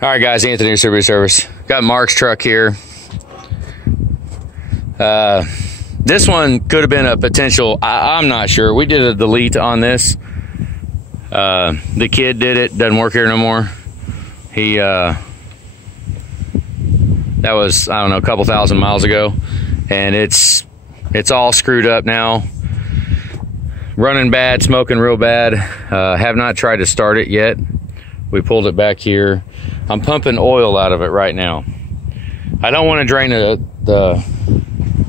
All right, guys, Anthony, Service. Got Mark's truck here. This one could have been a potential, I'm not sure. We did a delete on this. The kid did it, doesn't work here no more. He, that was, I don't know, a couple thousand miles ago. And it's all screwed up now. Running bad, smoking real bad. Have not tried to start it yet. We pulled it back here. I'm pumping oil out of it right now. I don't want to drain the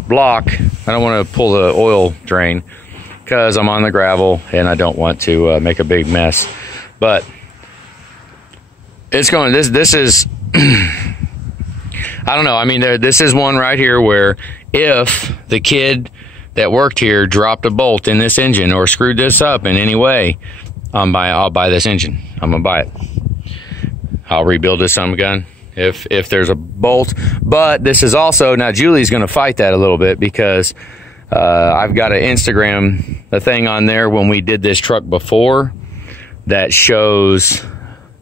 block. I don't want to pull the oil drain because I'm on the gravel and I don't want to make a big mess. But it's going, this is, I don't know. I mean, this is one right here where if the kid that worked here dropped a bolt in this engine or screwed this up in any way, I'll buy this engine. I'm gonna buy it. I'll rebuild this son of a gun if there's a bolt. But this is also, now Julie's gonna fight that a little bit because I've got an Instagram, a thing on there when we did this truck before that shows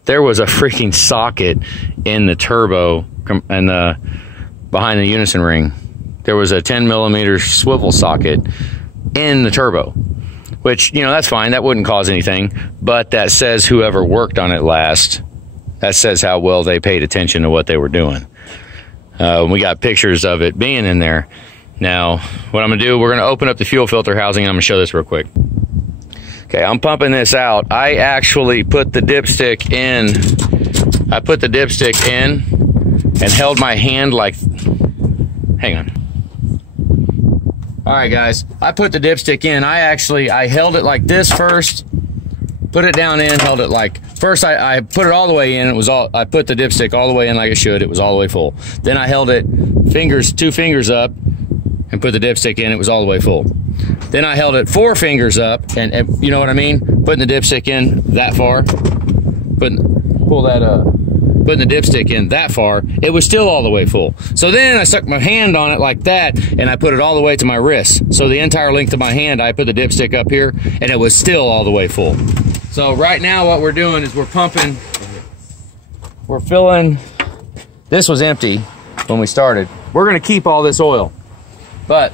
there was a freaking socket in the turbo and behind the unison ring. There was a 10mm swivel socket in the turbo, which, you know, that's fine. That wouldn't cause anything, but that says whoever worked on it last, that says how well they paid attention to what they were doing. We got pictures of it being in there. Now, what I'm gonna do, we're gonna open up the fuel filter housing. I'm gonna show this real quick. Okay, I'm pumping this out. I actually put the dipstick in. I put the dipstick in and held my hand like, hang on. All right, guys, I put the dipstick in. I held it like this first, put it down in, held it like, first I put it all the way in. I put the dipstick all the way in like it should. It was all the way full. Then I held it two fingers up and put the dipstick in. It was all the way full. Then I held it 4 fingers up and you know what I mean? Putting the dipstick in that far, putting the dipstick in that far, it was still all the way full. So then I stuck my hand on it like that and I put it all the way to my wrist. So the entire length of my hand, I put the dipstick up here and it was still all the way full. So right now what we're doing is we're pumping, we're filling, this was empty when we started. We're gonna keep all this oil. But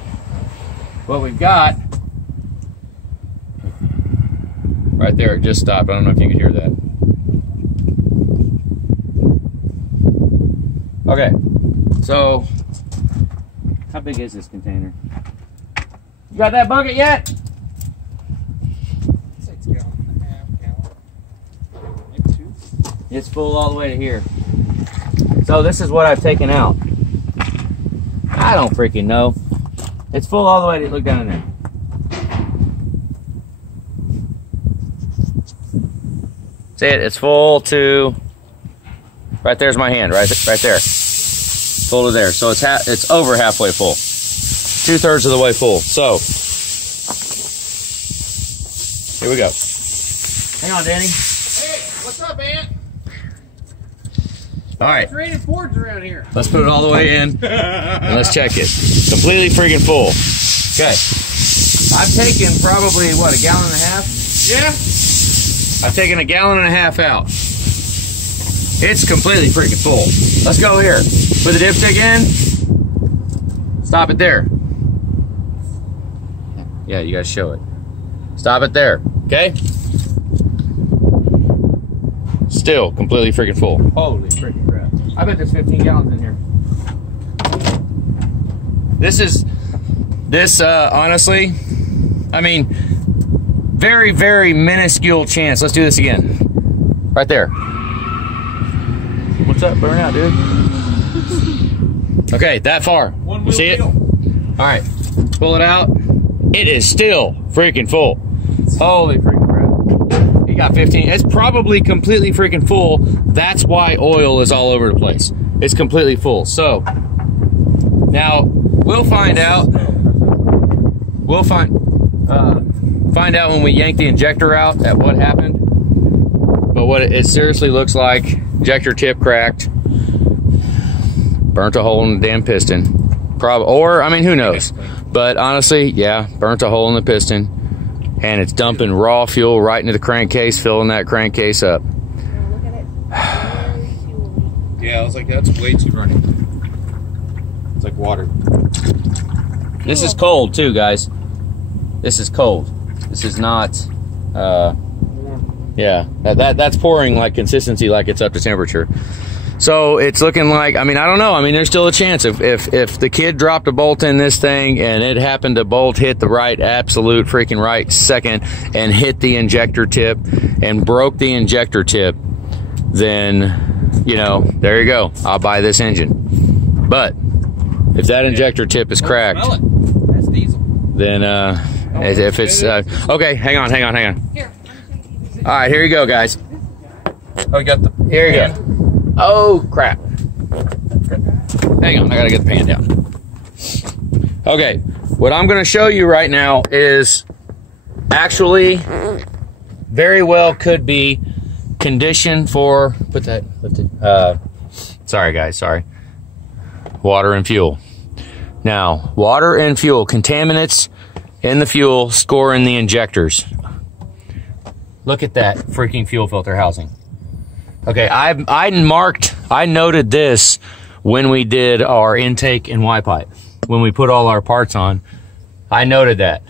what we've got, right there, it just stopped. I don't know if you can hear that. Okay, so how big is this container? You got that bucket yet? 6 gallon, a half gallon, maybe 2. It's full all the way to here. So this is what I've taken out. I don't freaking know. It's full all the way to, look down in there. See it? It's full to, right there's my hand, right there. Full to there. So it's over halfway full. 2/3 of the way full. So here we go. Hang on, Danny. Hey, what's up, Ant? All right. It's raining Fords around here. Let's put it all the way in and let's check it. Completely freaking full. Okay. I've taken probably, what, 1.5 gallons? Yeah. I've taken 1.5 gallons out. It's completely freaking full. Let's go here. Put the dipstick in. Stop it there. Yeah, you guys show it. Stop it there. Okay? Still completely freaking full. Holy freaking crap. I bet there's 15 gallons in here. This honestly, I mean, very, very minuscule chance. Let's do this again. Right there. What's up? Burn out, dude. Okay, that far. You see it? All right, pull it out. It is still freaking full. Holy freaking crap. You got 15. It's probably completely freaking full. That's why oil is all over the place. It's completely full. So now we'll find out. We'll find out when we yank the injector out at what happened. But what it seriously looks like, injector tip cracked, burnt a hole in the damn piston. Or, I mean, who knows? But honestly, yeah, burnt a hole in the piston, and it's dumping raw fuel right into the crankcase, filling that crankcase up. Yeah, I was like, that's way too runny. It's like water. This is cold too, guys. This is cold. This is not, yeah, that's pouring like consistency, like it's up to temperature. So it's looking like, I mean, I don't know. I mean, there's still a chance if the kid dropped a bolt in this thing and it happened to bolt hit the right, absolute freaking right second and hit the injector tip and broke the injector tip, then, you know, there you go. I'll buy this engine. But if that injector tip is cracked, That's diesel. then if it's okay, hang on. Here. All right, here you go, guys. Oh, you got the. Here you go. Oh crap! Hang on, I gotta get the pan down. Okay, what I'm going to show you right now is actually very well could be conditioned for. Put that. Lift it. Sorry, guys. Sorry. Water and fuel. Now, water and fuel, contaminants in the fuel score in the injectors. Look at that freaking fuel filter housing. Okay, I noted this when we did our intake and Y pipe. When we put all our parts on, I noted that.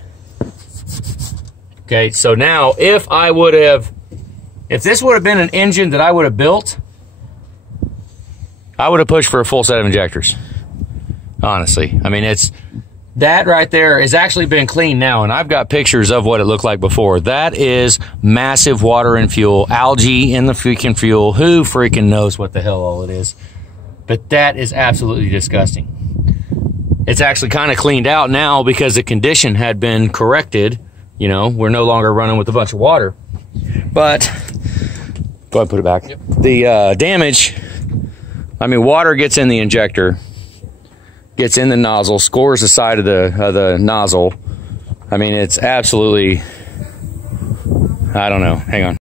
Okay, so now if this would have been an engine that I would have built, I would have pushed for a full set of injectors. Honestly, I mean, that right there has actually been cleaned now, and I've got pictures of what it looked like before. That is massive water and fuel, algae in the freaking fuel. Who freaking knows what the hell all it is? But that is absolutely disgusting. It's actually kind of cleaned out now because the condition had been corrected. You know, we're no longer running with a bunch of water. But, go ahead and put it back. Yep. The damage, I mean, water gets in the injector, gets in the nozzle, scores the side of the nozzle. I mean, it's absolutely, I don't know. Hang on.